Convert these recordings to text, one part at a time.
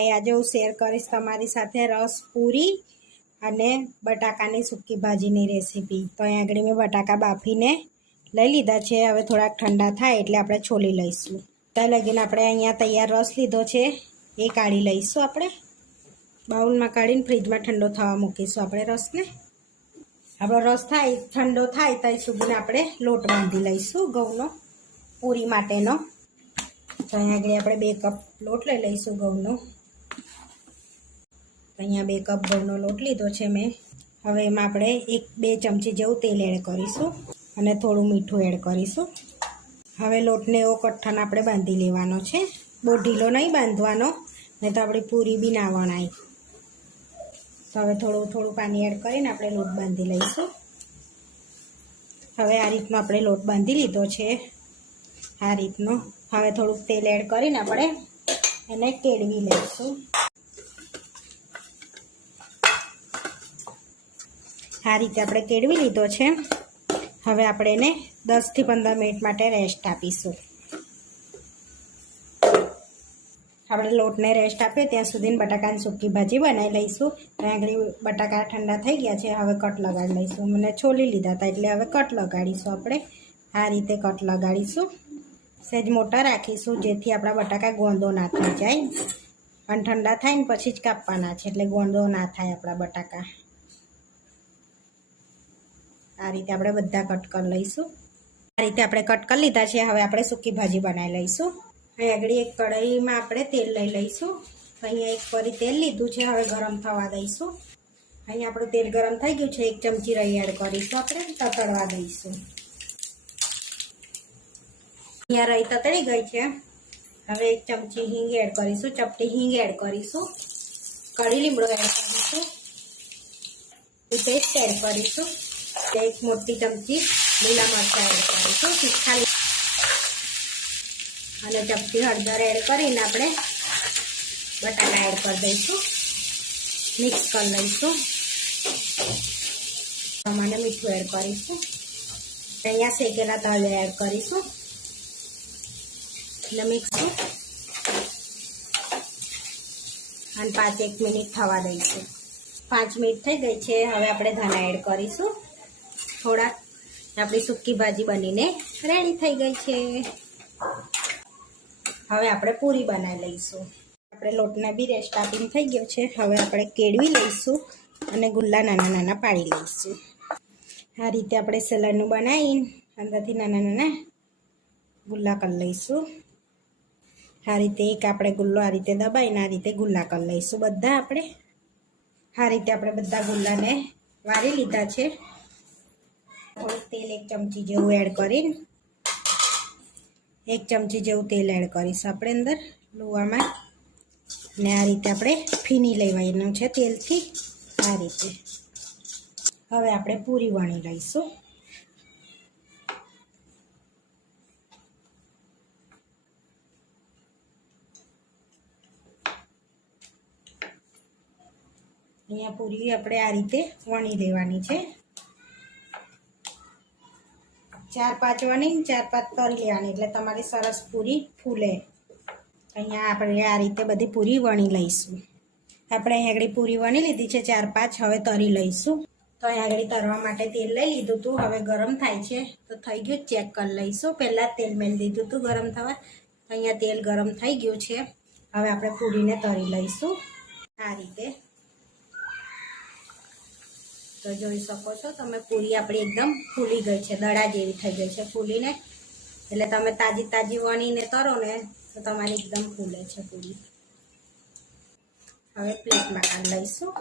હાય આજે હું શેર કરીશ તમારી સાથે રસ પૂરી અને બટાકાની સૂકી ભાજીની રેસીપી તો અહીં આગળ મેં બટાકા બાફીને લઈ લીધા છે. હવે થોડાક ઠંડા થાય એટલે આપણે છોલી લઈશું. ત્યાં લગીને આપણે અહીંયા તૈયાર રસ લીધો છે. એ કાઢી લઈશું આપણે. બાઉલમાં કાઢીને ફ્રીજમાં ઠંડો થવા મૂકીશું આપણે રસને. આપણો રસ થાય, ઠંડો થાય ત્યાં સુધીને આપણે લોટ બાંધી લઈશું ઘઉંનો, પૂરી માટેનો. તો અહીંયા આગળ આપણે બે કપ લોટ લઈ લઈશું ઘઉંનો. અહીંયા બે કપ ઘઉંનો લોટ લીધો છે મેં. હવે એમાં આપણે એક બે ચમચી જેવું તેલ એડ કરીશું અને થોડું મીઠું એડ કરીશું. હવે લોટને એવો કઠ્ઠન આપણે બાંધી લેવાનો છે. બહુ ઢીલો નહીં બાંધવાનો, નહીં તો આપણી પૂરી બી ના વણાય. તો હવે થોડું થોડું પાણી એડ કરીને આપણે લોટ બાંધી લઈશું. હવે આ રીતનો આપણે લોટ બાંધી લીધો છે. આ રીતનો. હવે થોડુંક તેલ એડ કરીને આપણે એને કેળવી લઈશું. આ રીતે આપણે કેળવી લીધો છે. હવે આપણે એને દસથી પંદર મિનિટ માટે રેસ્ટ આપીશું. આપણે લોટને રેસ્ટ આપીએ ત્યાં સુધી બટાકાની સૂકી ભાજી બનાવી લઈશું. આગળ બટાકા ઠંડા થઈ ગયા છે, હવે કટ લગાડી લઈશું. મને છોલી લીધા હતા એટલે હવે કટ લગાડીશું આપણે. આ રીતે કટ લગાડીશું. સહેજ મોટા રાખીશું, જેથી આપણા બટાકા ગોંદો ના થઈ જાય. અને ઠંડા થાય ને પછી જ કાપવાના છે, એટલે ગોંદો ના થાય આપણા બટાકા. આ રીતે આપણે બધા કટ લઈશું. આ રીતે આપણે કટ લીધા છે. હવે આપણે સૂકી ભાજી બનાવી લઈશું. અહીં આગળ એક કઢાઈમાં આપણે તેલ લઈ લઈશું. અહીંયા એક ફરી તેલ લીધું છે. હવે ગરમ થવા દઈશું. અહીંયા આપણું તેલ ગરમ થઈ ગયું છે. એક ચમચી રહી એડ કરીશું આપણે. તતડવા દઈશું. અહીંયા રહી તતડી ગઈ છે. હવે એક ચમચી હિંગ એડ કરીશું. ચપટી હિંગ એડ કરીશું. કઢી લીમડો એડ કરીશું. પેસ્ટ એડ કરીશું. એક મોટી ચમચી લીલા મરચાં એડ કરીશું, તીખા અને ચપટી હળદર એડ કરીને આપણે બટાકા એડ કરી દઈશું. મિક્સ કરી લઈશું. પ્રમાણે મીઠું એડ કરીશું. અહીંયા શેકેલા તલ એડ કરીશું. એટલે મિક્સ અને પાંચ એક મિનિટ થવા દઈશું. પાંચ મિનિટ થઈ ગઈ છે, હવે આપણે ધાણા એડ કરીશું. થોડાક આપણી સૂકી ભાજી બનીને રેડી થઈ ગઈ છે. હવે આપણે પૂરી બનાવી લઈશું. આપણે લોટને બી રેસ્ટ આપીને થઈ ગયો છે. હવે આપણે કેળવી લઈશું અને ગુલ્લા નાના નાના પાડી લઈશું. આ રીતે આપણે સલાડનું બનાવીને અંદરથી નાના નાના ગુલ્લા કરી લઈશું. આ રીતે એક આપણે ગુલ્લો આ રીતે દબાઈને આ રીતે ગુલ્લા કરી લઈશું. બધા આપણે આ રીતે આપણે બધા ગુલ્લાને વારી લીધા છે. થોડુંક તેલ એક ચમચી જેવું એડ કરીને, એક ચમચી જેવું તેલ એડ કરીશું આપણે અંદર લોવામાં. ને આ રીતે આપણે ફીની લેવાનું છે તેલથી, આ રીતે. હવે આપણે પૂરી વણી લઈશું. અહીંયા પૂરી આપણે આ રીતે વણી દેવાની છે. ચાર પાંચ વણી ચાર પાંચ તરી લેવાની, એટલે તમારી સરસ પૂરી ફૂલે. અહીંયા આપણે આ રીતે બધી પૂરી વણી લઈશું. આપણે અહીં આગળ પૂરી વણી લીધી છે, ચાર પાંચ હવે તરી લઈશું. તો અહીં આગળ તરવા માટે તેલ લઈ લીધું હતું હવે ગરમ થાય છે, તો થઈ ગયું ચેક કરી લઈશું. પહેલાં તેલ મેળી દીધું હતું ગરમ થવા, અહીંયા તેલ ગરમ થઈ ગયું છે. હવે આપણે પૂરીને તરી લઈશું. આ રીતે તો જોઈ શકો છો, તમે પૂરી આપણી એકદમ ફૂલી ગઈ છે, દડા જેવી થઈ ગઈ છે ફૂલીને એટલે તમે તાજી તાજી વણીને તરો ને, તો તમારી એકદમ ફૂલે છે પૂરી હવે પ્લેટમાં લઈશું.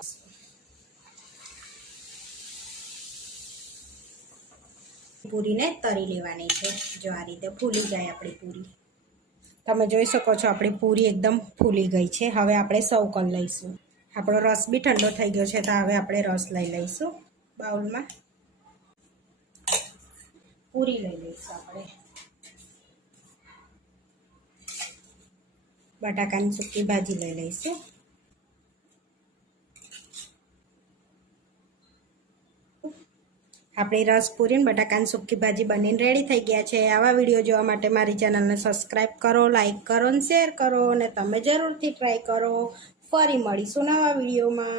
પૂરીને તરી લેવાની છે, જો આ રીતે ફૂલી જાય આપણી પૂરી. તમે જોઈ શકો છો, આપણી પૂરી એકદમ ફૂલી ગઈ છે. હવે આપણે સૌ કરી લઈશું. આપણો રસ બી ઠંડો થઈ ગયો છે તો હવે આપણે રસ લઈ લઈશું બાઉલમાં. પૂરી લઈ લઈશું આપણે. બટાકાની સૂકી ભાજી લઈ લઈશું. આપણી રસ પૂરી ને બટાકાની સૂકી ભાજી બનીને રેડી થઈ ગયા છે. આવા વીડિયો જોવા માટે મારી ચેનલને સબસ્ક્રાઈબ કરો લાઈક કરો અને શેર કરો અને તમે જરૂરથી ટ્રાય કરો. ફરી મળીશું નવા વિડીયોમાં.